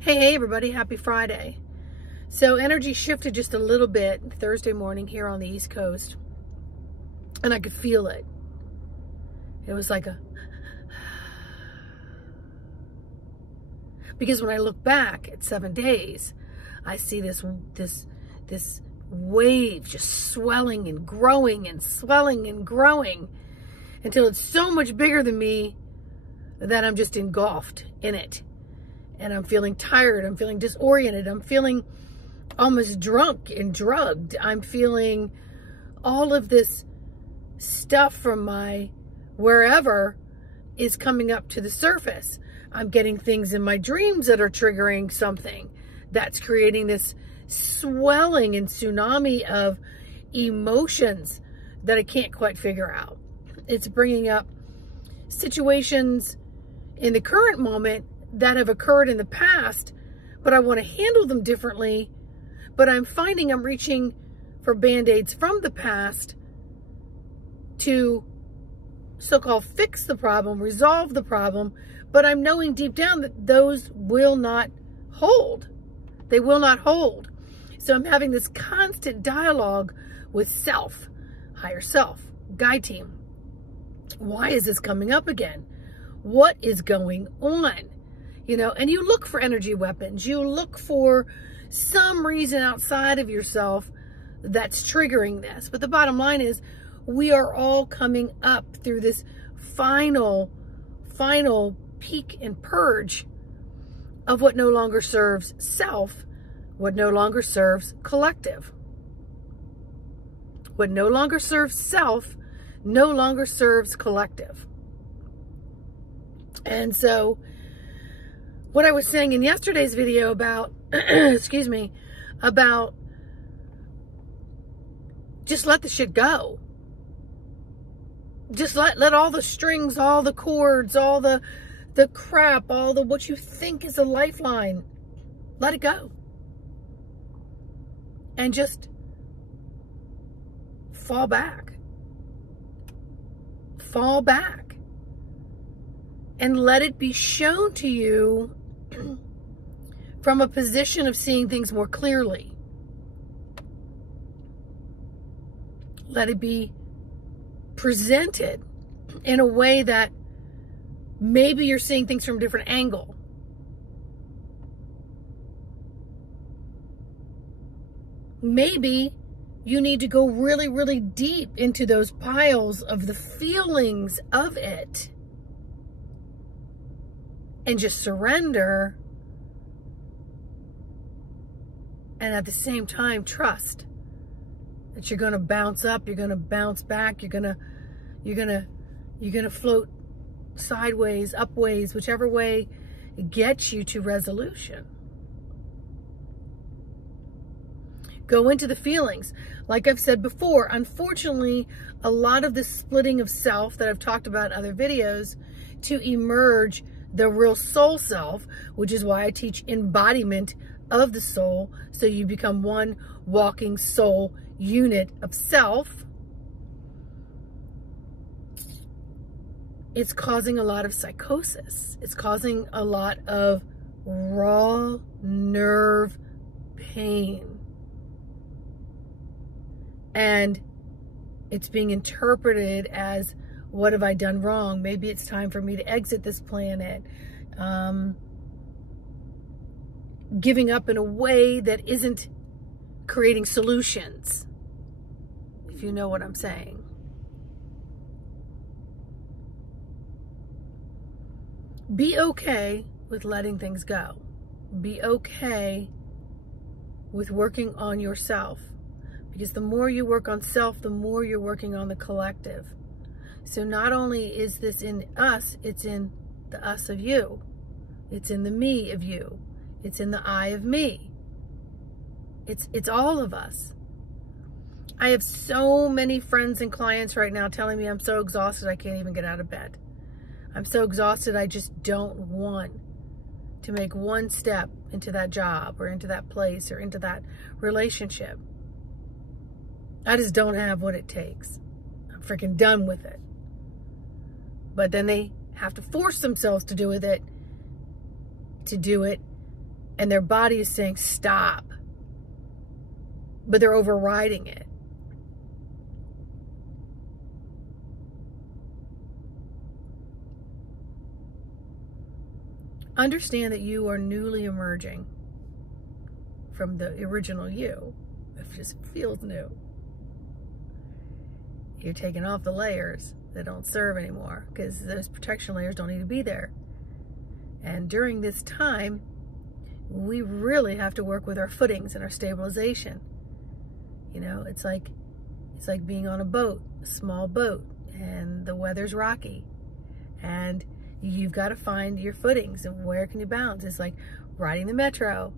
Hey everybody, happy Friday. So energy shifted just a little bit Thursday morning here on the East Coast, and I could feel it. It was like because when I look back at 7 days, I see this wave just swelling and growing and swelling and growing until it's so much bigger than me that I'm just engulfed in it. And I'm feeling tired. I'm feeling disoriented. I'm feeling almost drunk and drugged. I'm feeling all of this stuff from my wherever is coming up to the surface. I'm getting things in my dreams that are triggering something that's creating this swelling and tsunami of emotions that I can't quite figure out. It's bringing up situations in the current moment that have occurred in the past, but I want to handle them differently. But I'm finding I'm reaching for band-aids from the past to so-called fix the problem, resolve the problem, but I'm knowing deep down that those will not hold. They will not hold. So I'm having this constant dialogue with self, higher self, guide team. Why is this coming up again? What is going on? You know, and you look for energy weapons. You look for some reason outside of yourself that's triggering this. But the bottom line is we are all coming up through this final peak and purge of what no longer serves self, what no longer serves collective. What no longer serves self, no longer serves collective. And so what I was saying in yesterday's video about, excuse me, about just let the shit go. Just let all the strings, all the cords, all the crap, all the what you think is a lifeline, let it go. And just fall back. Fall back. And let it be shown to you from a position of seeing things more clearly. Let it be presented in a way that maybe you're seeing things from a different angle. Maybe you need to go really, really deep into those piles of the feelings of it and just surrender, and at the same time trust that you're going to bounce up, you're going to bounce back, you're going to float sideways, upways, whichever way it gets you to resolution. Go into the feelings. Like I've said before, unfortunately, a lot of the splitting of self that I've talked about in other videos to emerge the real soul self, which is why I teach embodiment of the soul, so you become one walking soul unit of self. It's causing a lot of psychosis. It's causing a lot of raw nerve pain. And it's being interpreted as, what have I done wrong? Maybe it's time for me to exit this planet. Giving up in a way that isn't creating solutions, if you know what I'm saying. Be okay with letting things go. Be okay with working on yourself. Because the more you work on self, the more you're working on the collective. So not only is this in us, it's in the us of you. It's in the me of you. It's in the I of me. It's all of us. I have so many friends and clients right now telling me I'm so exhausted I can't even get out of bed. I'm so exhausted I just don't want to make one step into that job or into that place or into that relationship. I just don't have what it takes. I'm freaking done with it. But then they have to force themselves to do it and their body is saying stop, but they're overriding it. Understand that you are newly emerging from the original you. It just feels new. You're taking off the layers that don't serve anymore, because those protection layers don't need to be there. And during this time, we really have to work with our footings and our stabilization. You know, it's like being on a boat, a small boat, and the weather's rocky. And you've got to find your footings and where can you balance. It's like riding the metro,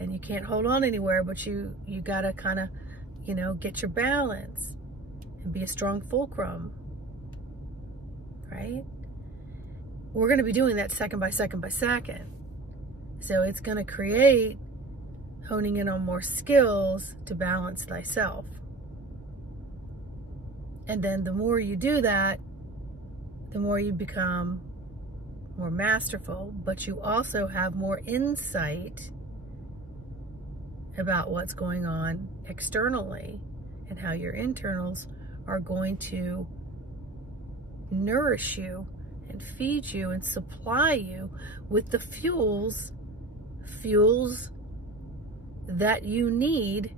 and you can't hold on anywhere, but you got to kind of, you know, get your balance and be a strong fulcrum, right? We're going to be doing that second by second by second. So it's going to create honing in on more skills to balance thyself. And then the more you do that, the more you become more masterful, but you also have more insight about what's going on externally and how your internals are going to nourish you and feed you and supply you with the fuels that you need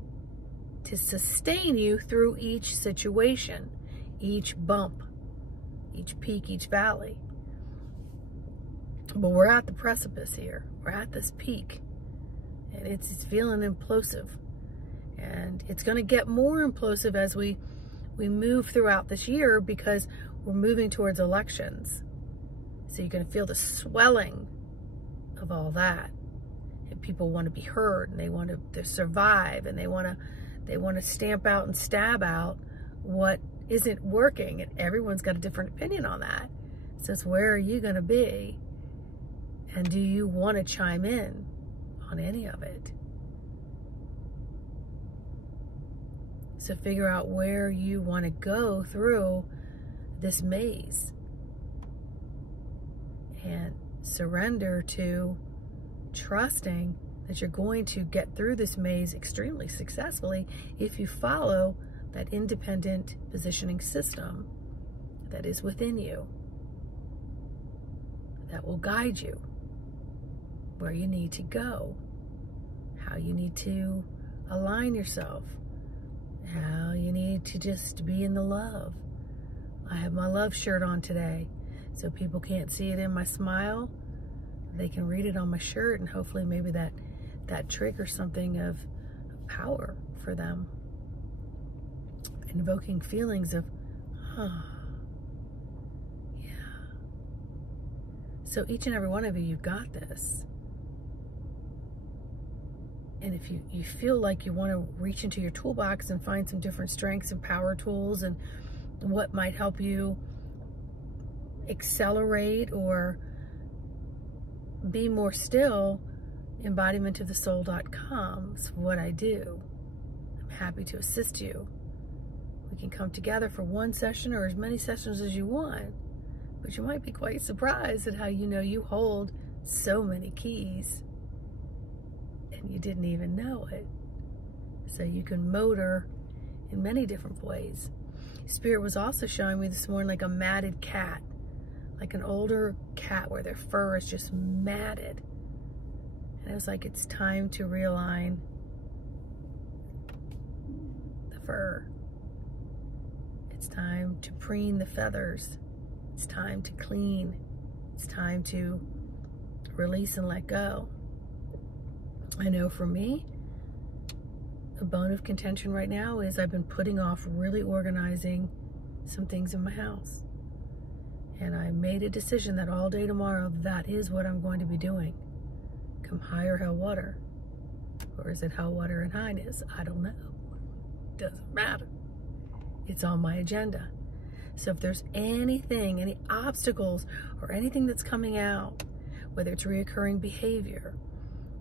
to sustain you through each situation, each bump, each peak, each valley. But we're at the precipice here. We're at this peak, and it's feeling implosive, and it's going to get more implosive as we move throughout this year, because we're moving towards elections. So you're going to feel the swelling of all that, and people want to be heard, and they want to survive, and they want to stamp out and stab out what isn't working, and everyone's got a different opinion on that. So it's, where are you going to be? And do you want to chime in on any of it? So figure out where you want to go through this maze, and surrender to trusting that you're going to get through this maze extremely successfully if you follow that independent positioning system that is within you, that will guide you where you need to go, how you need to align yourself, how you need to just be in the love. I have my love shirt on today, so people can't see it in my smile. They can read it on my shirt, and hopefully maybe that triggers something of power for them, invoking feelings of, yeah. So each and every one of you, you've got this. And if you feel like you want to reach into your toolbox and find some different strengths and power tools and what might help you accelerate or be more still, embodimentofthesoul.com is what I do. I'm happy to assist you. We can come together for one session or as many sessions as you want, but you might be quite surprised at how you hold so many keys and you didn't even know it. So you can motor in many different ways. Spirit was also showing me this morning like a matted cat, like an older cat where their fur is just matted. And it was like, it's time to realign the fur. It's time to preen the feathers. It's time to clean. It's time to release and let go. I know for me, a bone of contention right now is I've been putting off really organizing some things in my house. And I made a decision that all day tomorrow, that is what I'm going to be doing. Come high or hell water. Or is it hell water and highness? I don't know. Doesn't matter. It's on my agenda. So if there's anything, any obstacles or anything that's coming out, whether it's reoccurring behavior,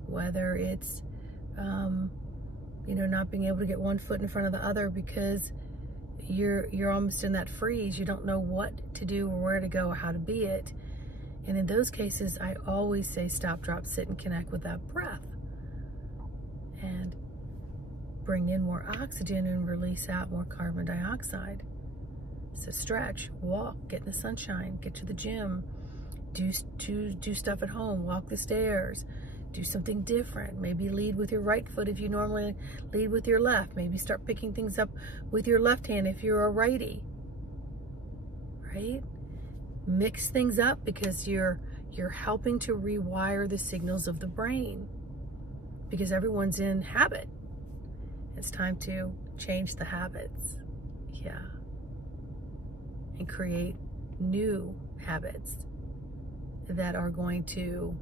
whether it's, not being able to get one foot in front of the other because you're almost in that freeze. You don't know what to do or where to go or how to be it. And in those cases, I always say stop, drop, sit, and connect with that breath. And bring in more oxygen and release out more carbon dioxide. So stretch, walk, get in the sunshine, get to the gym, do stuff at home, walk the stairs, do something different. Maybe lead with your right foot if you normally lead with your left. Maybe start picking things up with your left hand if you're a righty, right? Mix things up because you're helping to rewire the signals of the brain, because everyone's in habit. It's time to change the habits. Yeah. And create new habits that are going to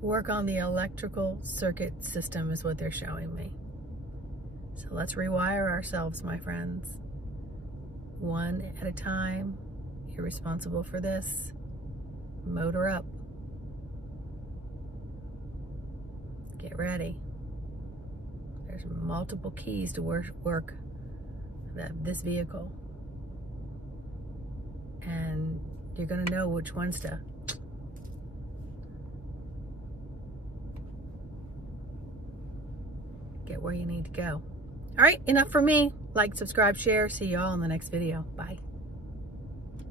work on the electrical circuit system, is what they're showing me. So let's rewire ourselves, my friends. One at a time. You're responsible for this. Motor up. Get ready. There's multiple keys to work this vehicle. And you're going to know which ones to get where you need to go. All right, enough for me. Like, subscribe, share. See you all in the next video. Bye.